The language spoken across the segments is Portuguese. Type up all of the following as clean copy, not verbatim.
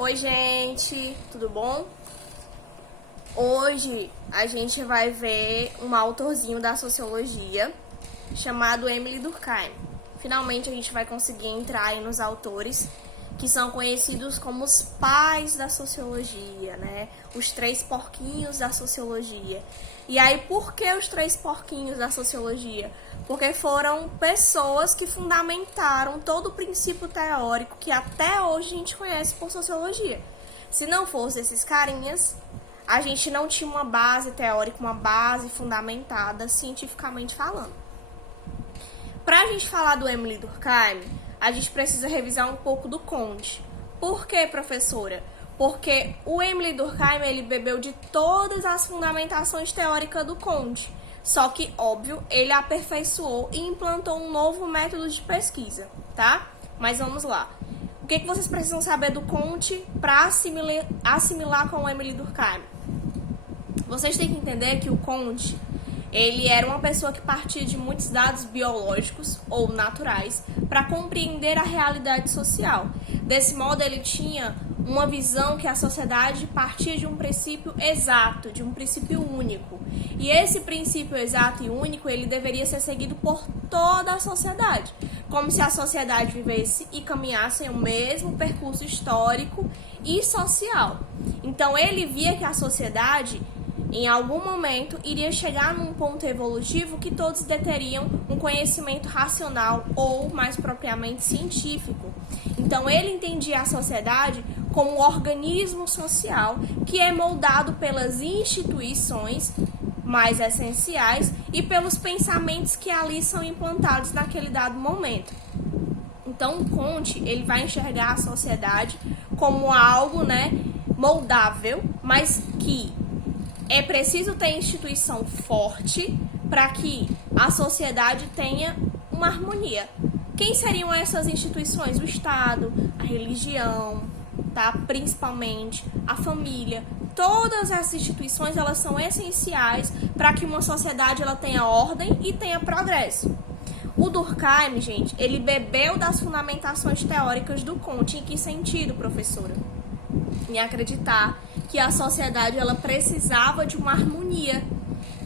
Oi, gente, tudo bom? Hoje a gente vai ver um autorzinho da sociologia chamado Émile Durkheim. Finalmente a gente vai conseguir entrar aí nos autores que são conhecidos como os pais da sociologia, né? Os três porquinhos da sociologia. E aí, por que os três porquinhos da sociologia? Porque foram pessoas que fundamentaram todo o princípio teórico que até hoje a gente conhece por sociologia. Se não fossem esses carinhas, a gente não tinha uma base teórica, uma base fundamentada cientificamente falando. Para a gente falar do Émile Durkheim, a gente precisa revisar um pouco do Comte. Por quê, professora? Porque o Émile Durkheim, ele bebeu de todas as fundamentações teóricas do Comte. Só que, óbvio, ele aperfeiçoou e implantou um novo método de pesquisa, tá? Mas vamos lá. O que vocês precisam saber do Comte para assimilar com o Émile Durkheim? Vocês têm que entender que o Comte, ele era uma pessoa que partia de muitos dados biológicos ou naturais para compreender a realidade social. Desse modo, ele tinha uma visão que a sociedade partia de um princípio exato, de um princípio único. E esse princípio exato e único, ele deveria ser seguido por toda a sociedade, como se a sociedade vivesse e caminhasse em o mesmo percurso histórico e social. Então, ele via que a sociedade, em algum momento, iria chegar num ponto evolutivo que todos deteriam um conhecimento racional ou, mais propriamente, científico. Então, ele entendia a sociedade como um organismo social que é moldado pelas instituições mais essenciais e pelos pensamentos que ali são implantados naquele dado momento. Então, o Comte, ele vai enxergar a sociedade como algo, moldável, mas que é preciso ter instituição forte para que a sociedade tenha uma harmonia. Quem seriam essas instituições? O Estado, a religião, tá? Principalmente a família. Todas essas instituições, elas são essenciais para que uma sociedade ela tenha ordem e tenha progresso. O Durkheim, gente, ele bebeu das fundamentações teóricas do Comte. Em que sentido, professora? Em acreditar que a sociedade ela precisava de uma harmonia.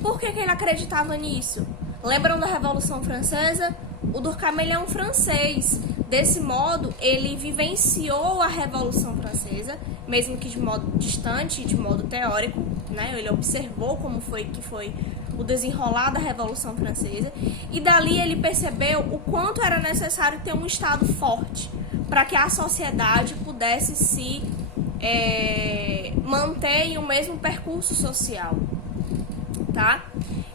Por que ele acreditava nisso? Lembram da Revolução Francesa? O Durkheim ele é um francês. Desse modo, ele vivenciou a Revolução Francesa, mesmo que de modo distante, de modo teórico, né? Ele observou como foi o desenrolar da Revolução Francesa, e dali ele percebeu o quanto era necessário ter um Estado forte para que a sociedade pudesse se manter em o mesmo percurso social, tá?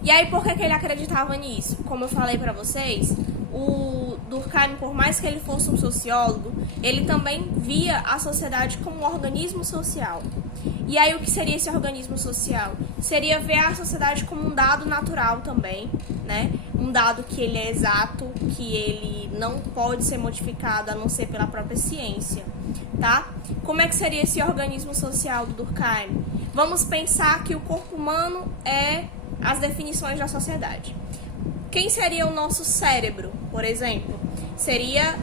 E aí, por que ele acreditava nisso? Como eu falei para vocês, o Durkheim, por mais que ele fosse um sociólogo, ele também via a sociedade como um organismo social. E aí, o que seria esse organismo social? Seria ver a sociedade como um dado natural também, né? Um dado que ele é exato, que ele não pode ser modificado a não ser pela própria ciência, tá? Como é que seria esse organismo social do Durkheim? Vamos pensar que o corpo humano é as definições da sociedade. Quem seria o nosso cérebro, por exemplo? Seria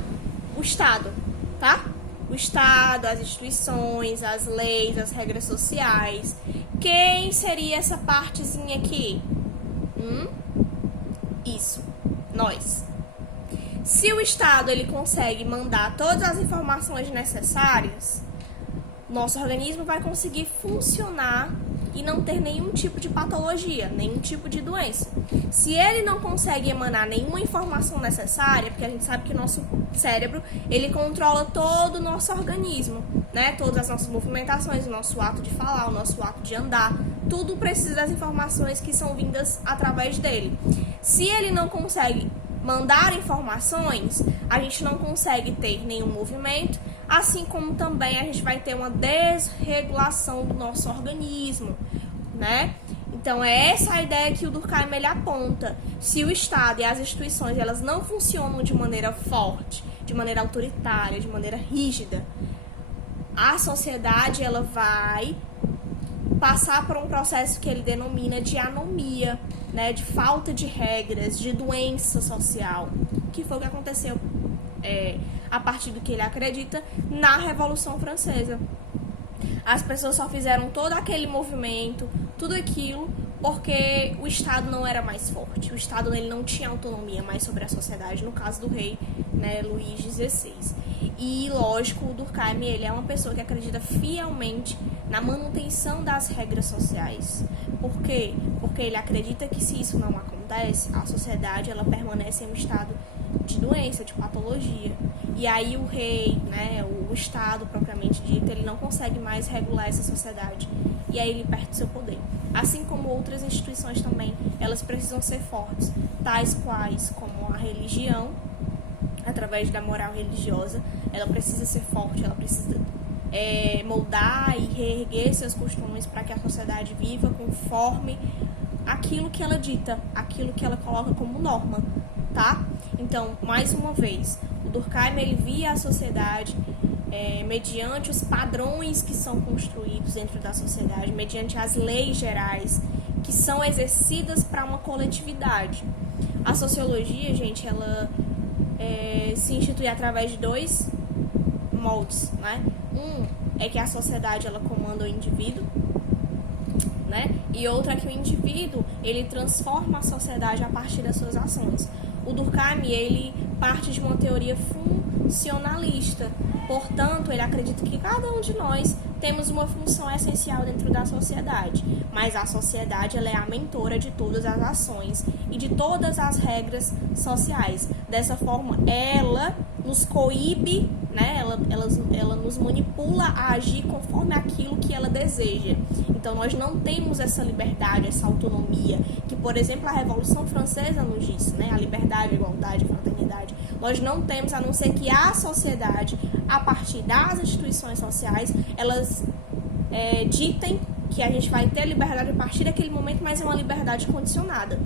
o Estado, tá? O Estado, as instituições, as leis, as regras sociais. Quem seria essa partezinha aqui? Isso, nós. Se o Estado ele consegue mandar todas as informações necessárias, nosso organismo vai conseguir funcionar e não ter nenhum tipo de patologia, nenhum tipo de doença. Se ele não consegue emanar nenhuma informação necessária, porque a gente sabe que o nosso cérebro, ele controla todo o nosso organismo, né? Todas as nossas movimentações, o nosso ato de falar, o nosso ato de andar, tudo precisa das informações que são vindas através dele. Se ele não consegue mandar informações, a gente não consegue ter nenhum movimento, assim como também a gente vai ter uma desregulação do nosso organismo, né? Então, é essa a ideia que o Durkheim ele aponta. Se o Estado e as instituições elas não funcionam de maneira forte, de maneira autoritária, de maneira rígida, a sociedade ela vai passar por um processo que ele denomina de anomia, né, de falta de regras, de doença social, que foi o que aconteceu a partir do que ele acredita, na Revolução Francesa. As pessoas só fizeram todo aquele movimento, tudo aquilo, porque o Estado não era mais forte. O Estado ele não tinha autonomia mais sobre a sociedade, no caso do rei, né, Luís XVI. E, lógico, o Durkheim ele é uma pessoa que acredita fielmente na manutenção das regras sociais. Por quê? Porque ele acredita que se isso não acontece, a sociedade ela permanece em um estado de doença, de patologia. E aí o rei, né, o Estado propriamente dito, ele não consegue mais regular essa sociedade. E aí ele perde seu poder. Assim como outras instituições também, elas precisam ser fortes, tais quais como a religião, através da moral religiosa, ela precisa ser forte, ela precisa moldar e reerguer seus costumes para que a sociedade viva conforme aquilo que ela dita, aquilo que ela coloca como norma, tá? Então, mais uma vez, o Durkheim ele via a sociedade mediante os padrões que são construídos dentro da sociedade, mediante as leis gerais que são exercidas para uma coletividade. A sociologia, gente, ela se institui através de dois moldes, né? Um é que a sociedade ela comanda o indivíduo, né? E outro é que o indivíduo ele transforma a sociedade a partir das suas ações. O Durkheim ele parte de uma teoria funcionalista, portanto ele acredita que cada um de nós temos uma função essencial dentro da sociedade, mas a sociedade ela é a mentora de todas as ações e de todas as regras sociais. Dessa forma, ela nos coíbe, né? Ela nos manipula a agir conforme aquilo que ela deseja. Então, nós não temos essa liberdade, essa autonomia, que, por exemplo, a Revolução Francesa nos disse, né? A liberdade, a igualdade, a fraternidade. Nós não temos, a não ser que a sociedade, a partir das instituições sociais, elas ditem que a gente vai ter liberdade a partir daquele momento, mas é uma liberdade condicionada.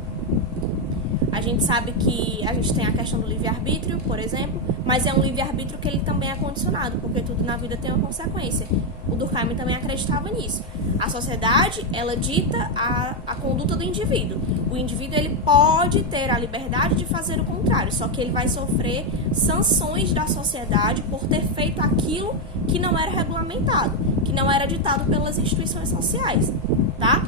A gente sabe que a gente tem a questão do livre-arbítrio, por exemplo, mas é um livre-arbítrio que ele também é condicionado, porque tudo na vida tem uma consequência. O Durkheim também acreditava nisso. A sociedade, ela dita a conduta do indivíduo. O indivíduo, ele pode ter a liberdade de fazer o contrário, só que ele vai sofrer sanções da sociedade por ter feito aquilo que não era regulamentado, que não era ditado pelas instituições sociais, tá?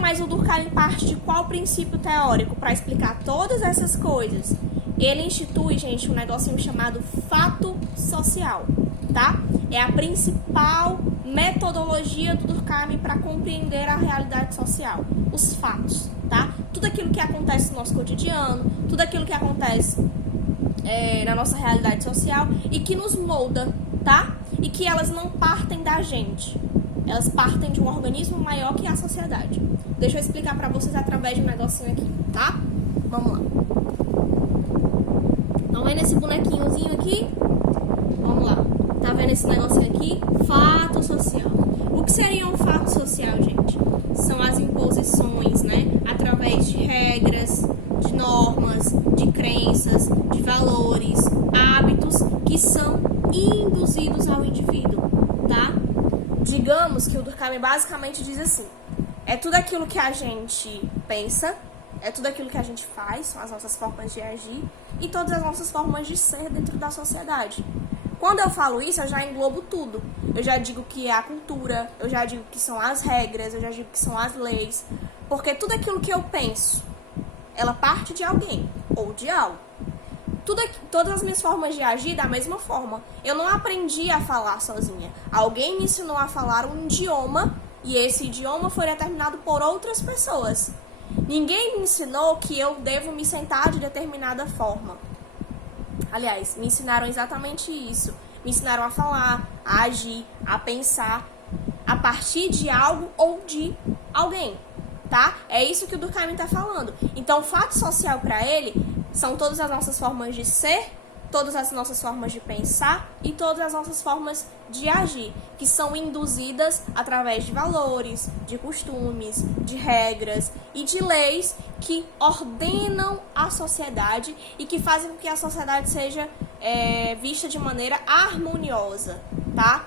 Mas o Durkheim parte de qual princípio teórico para explicar todas essas coisas? Ele institui, gente, um negocinho chamado fato social, tá? É a principal metodologia do Durkheim para compreender a realidade social, os fatos, tá? Tudo aquilo que acontece no nosso cotidiano, tudo aquilo que acontece na nossa realidade social e que nos molda, tá? E que elas não partem da gente. Elas partem de um organismo maior que a sociedade. Deixa eu explicar pra vocês através de um negocinho aqui, tá? Vamos lá. Estão vendo esse bonequinhozinho aqui? Vamos lá. Tá vendo esse negocinho aqui? Fato social. O que seria um fato social, gente? São as imposições, né? Através de regras, de normas, de crenças, de valores, hábitos que são induzidos ao indivíduo, tá? Digamos que o Durkheim basicamente diz assim: é tudo aquilo que a gente pensa, é tudo aquilo que a gente faz, são as nossas formas de agir e todas as nossas formas de ser dentro da sociedade. Quando eu falo isso, eu já englobo tudo. Eu já digo que é a cultura, eu já digo que são as regras, eu já digo que são as leis, porque tudo aquilo que eu penso, ela parte de alguém ou de algo. Todas as minhas formas de agir da mesma forma. Eu não aprendi a falar sozinha. Alguém me ensinou a falar um idioma e esse idioma foi determinado por outras pessoas. Ninguém me ensinou que eu devo me sentar de determinada forma. Aliás, me ensinaram exatamente isso. Me ensinaram a falar, a agir, a pensar a partir de algo ou de alguém, tá? É isso que o Durkheim está falando. Então, o fato social para ele são todas as nossas formas de ser, todas as nossas formas de pensar e todas as nossas formas de agir, que são induzidas através de valores, de costumes, de regras e de leis que ordenam a sociedade e que fazem com que a sociedade seja vista de maneira harmoniosa, tá?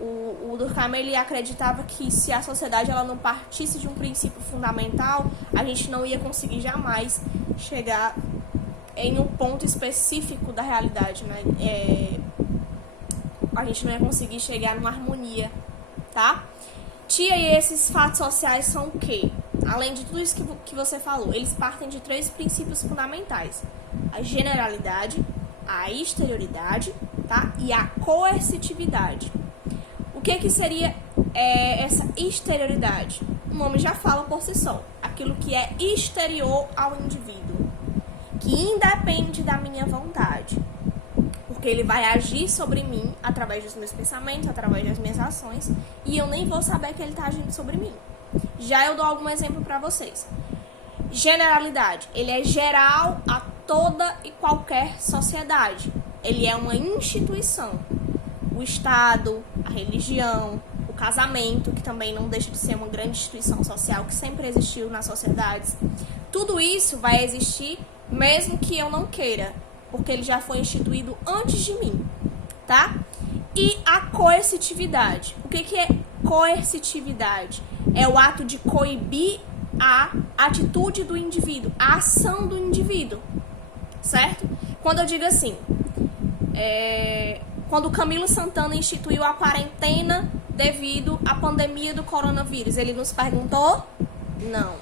O Durkheim ele acreditava que se a sociedade ela não partisse de um princípio fundamental, a gente não ia conseguir jamais chegar em um ponto específico da realidade, né? A gente não ia conseguir chegar numa harmonia, tá? Tia, e esses fatos sociais são o quê? Além de tudo isso que você falou, eles partem de 3 princípios fundamentais: a generalidade, a exterioridade, tá? E a coercitividade. O que seria essa exterioridade? O nome já fala por si só. Aquilo que é exterior ao indivíduo, que independe da minha vontade, porque ele vai agir sobre mim através dos meus pensamentos, através das minhas ações, e eu nem vou saber que ele está agindo sobre mim. Já eu dou algum exemplo para vocês. Generalidade, ele é geral a toda e qualquer sociedade. Ele é uma instituição. O Estado, a religião, o casamento, que também não deixa de ser uma grande instituição social que sempre existiu nas sociedades. Tudo isso vai existir mesmo que eu não queira, porque ele já foi instituído antes de mim, tá? E a coercitividade. O que é coercitividade? É o ato de coibir a atitude do indivíduo, a ação do indivíduo, certo? Quando eu digo assim, quando o Camilo Santana instituiu a quarentena devido à pandemia do coronavírus, ele nos perguntou? Não.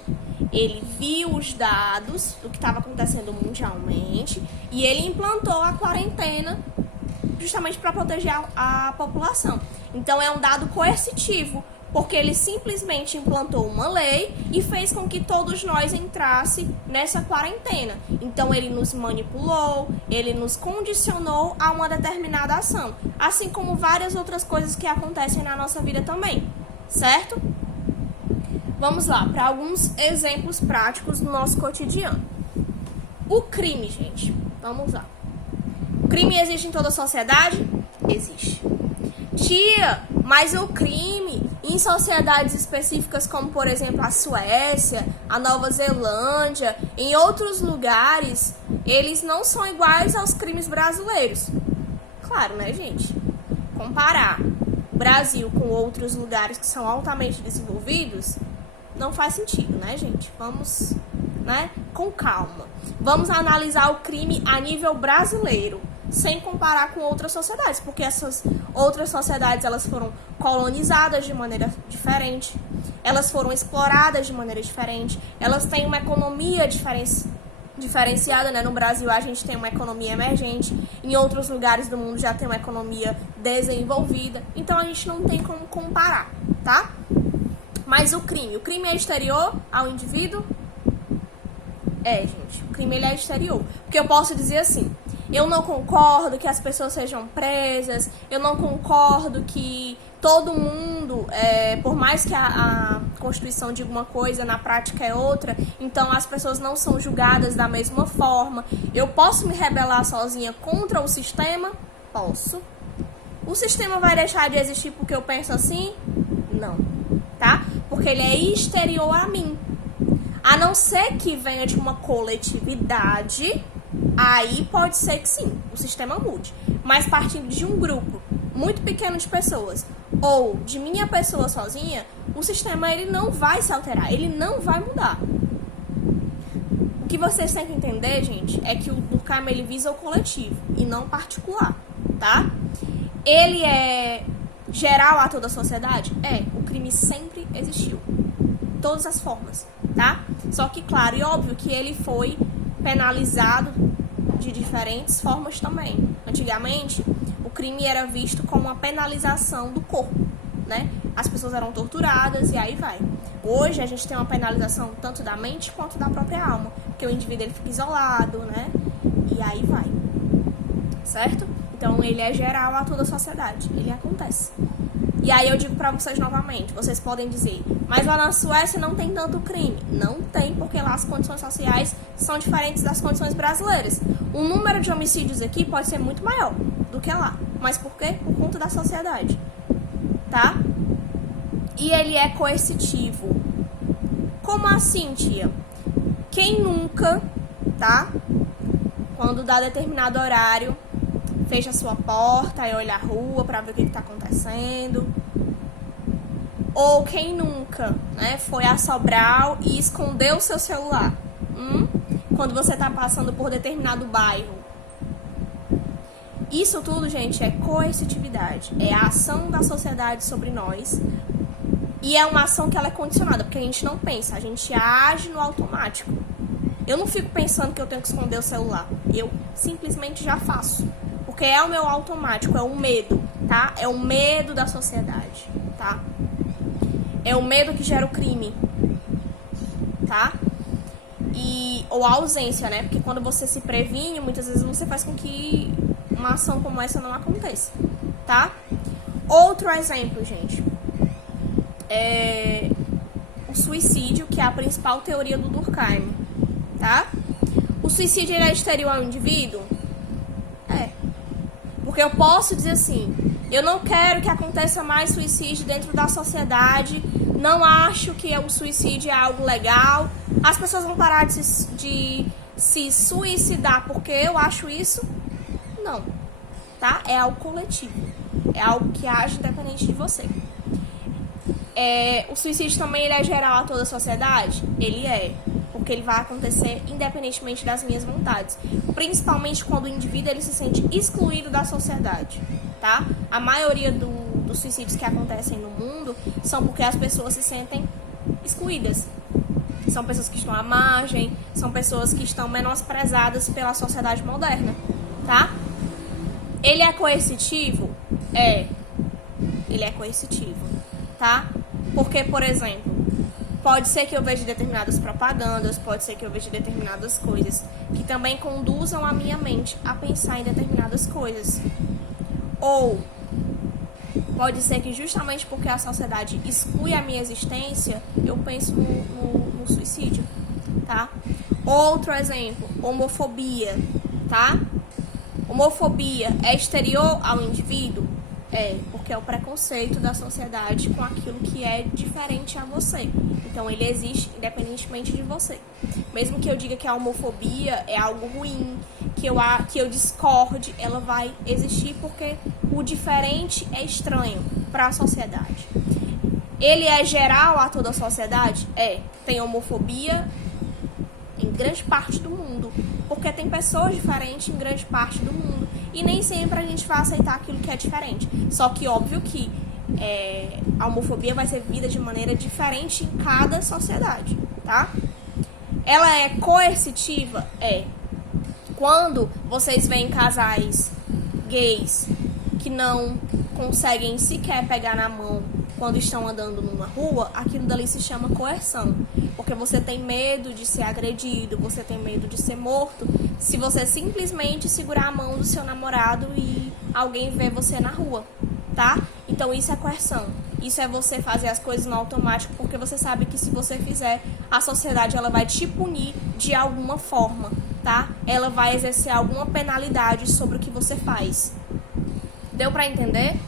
Ele viu os dados do que estava acontecendo mundialmente e ele implantou a quarentena justamente para proteger a população. Então é um dado coercitivo, porque ele simplesmente implantou uma lei e fez com que todos nós entrassem nessa quarentena. Então ele nos manipulou, ele nos condicionou a uma determinada ação, assim como várias outras coisas que acontecem na nossa vida também, certo? Vamos lá, para alguns exemplos práticos do nosso cotidiano. O crime, gente. Vamos lá. O crime existe em toda a sociedade? Existe. Tia, mas o crime em sociedades específicas como, por exemplo, a Suécia, a Nova Zelândia, em outros lugares, eles não são iguais aos crimes brasileiros. Claro, né, gente? Comparar o Brasil com outros lugares que são altamente desenvolvidos não faz sentido, né, gente? Vamos, né, com calma. Vamos analisar o crime a nível brasileiro, sem comparar com outras sociedades, porque essas outras sociedades, elas foram colonizadas de maneira diferente, elas foram exploradas de maneira diferente, elas têm uma economia diferenciada, né? No Brasil a gente tem uma economia emergente, em outros lugares do mundo já tem uma economia desenvolvida, então a gente não tem como comparar, tá? Mas o crime é exterior ao indivíduo? Gente, o crime ele é exterior. Porque eu posso dizer assim, eu não concordo que as pessoas sejam presas, eu não concordo que todo mundo, por mais que a Constituição diga uma coisa, na prática é outra, então as pessoas não são julgadas da mesma forma. Eu posso me rebelar sozinha contra o sistema? Posso. O sistema vai deixar de existir porque eu penso assim? Não, tá? Porque ele é exterior a mim. A não ser que venha de uma coletividade, aí pode ser que sim, o sistema mude. Mas partindo de um grupo muito pequeno de pessoas, ou de minha pessoa sozinha, o sistema ele não vai se alterar, ele não vai mudar. O que vocês têm que entender, gente, é que o Durkheim ele visa o coletivo e não o particular, tá? Ele é geral a toda a sociedade? O crime sempre existiu. Todas as formas, tá? Só que, claro e óbvio que ele foi penalizado de diferentes formas também. Antigamente, o crime era visto como uma penalização do corpo, né? As pessoas eram torturadas e aí vai. Hoje, a gente tem uma penalização tanto da mente quanto da própria alma, porque o indivíduo ele fica isolado, né? E aí vai, certo? Então, ele é geral a toda a sociedade, ele acontece. E aí eu digo pra vocês novamente, vocês podem dizer, mas lá na Suécia não tem tanto crime. Não tem, porque lá as condições sociais são diferentes das condições brasileiras. O número de homicídios aqui pode ser muito maior do que lá. Mas por quê? Por conta da sociedade, tá? E ele é coercitivo. Como assim, tia? Quem nunca, tá? Quando dá determinado horário, fecha a sua porta e olha a rua para ver o que está acontecendo. Ou quem nunca, né, foi a Sobral e escondeu o seu celular. quando você está passando por determinado bairro. Isso tudo, gente, é coercitividade. É a ação da sociedade sobre nós. E é uma ação que ela é condicionada, porque a gente não pensa, a gente age no automático. Eu não fico pensando que eu tenho que esconder o celular. Eu simplesmente já faço. Porque é o meu automático, é o medo, tá? É o medo da sociedade, tá? É o medo que gera o crime, tá? Ou a ausência, né? Porque quando você se previne, muitas vezes você faz com que uma ação como essa não aconteça, tá? Outro exemplo, gente, é o suicídio, que é a principal teoria do Durkheim, tá? O suicídio, ele é exterior ao indivíduo? É. Porque eu posso dizer assim, eu não quero que aconteça mais suicídio dentro da sociedade, não acho que o suicídio é algo legal, as pessoas vão parar de se suicidar porque eu acho isso? Não, tá? É algo coletivo, é algo que age independente de você. O suicídio também, ele é geral a toda a sociedade? Ele é, porque ele vai acontecer independentemente das minhas vontades, principalmente quando o indivíduo ele se sente excluído da sociedade, tá? A maioria dos suicídios que acontecem no mundo são porque as pessoas se sentem excluídas. São pessoas que estão à margem, são pessoas que estão menosprezadas pela sociedade moderna, tá? Ele é coercitivo? Ele é coercitivo, tá? Porque, por exemplo, pode ser que eu veja determinadas propagandas, pode ser que eu veja determinadas coisas que também conduzam a minha mente a pensar em determinadas coisas. Ou pode ser que justamente porque a sociedade exclui a minha existência, eu penso no suicídio, tá? Outro exemplo, homofobia, tá? Homofobia é exterior ao indivíduo? Porque é o preconceito da sociedade com aquilo que é diferente a você. Então, ele existe independentemente de você. Mesmo que eu diga que a homofobia é algo ruim, que eu discorde, ela vai existir porque o diferente é estranho para a sociedade. Ele é geral a toda a sociedade? Tem homofobia em grande parte do mundo, porque tem pessoas diferentes em grande parte do mundo, e nem sempre a gente vai aceitar aquilo que é diferente. Só que óbvio que a homofobia vai ser vivida de maneira diferente em cada sociedade, tá? Ela é coercitiva? Quando vocês veem casais gays que não conseguem sequer pegar na mão quando estão andando numa rua, aquilo dali se chama coerção. Porque você tem medo de ser agredido, você tem medo de ser morto, se você simplesmente segurar a mão do seu namorado e alguém vê você na rua, tá? Então isso é coerção. Isso é você fazer as coisas no automático, porque você sabe que se você fizer, a sociedade ela vai te punir de alguma forma, tá? Ela vai exercer alguma penalidade sobre o que você faz. Deu pra entender?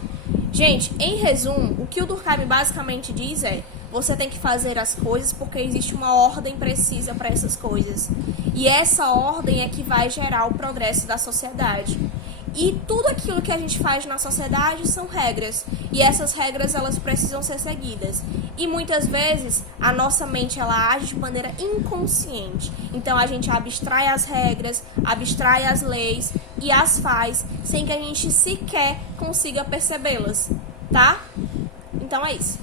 Gente, em resumo, o que o Durkheim basicamente diz você tem que fazer as coisas porque existe uma ordem precisa para essas coisas. E essa ordem é que vai gerar o progresso da sociedade. E tudo aquilo que a gente faz na sociedade são regras. E essas regras, elas precisam ser seguidas. E muitas vezes, a nossa mente, ela age de maneira inconsciente. Então, a gente abstrai as regras, abstrai as leis e as faz sem que a gente sequer consiga percebê-las, tá? Então, é isso.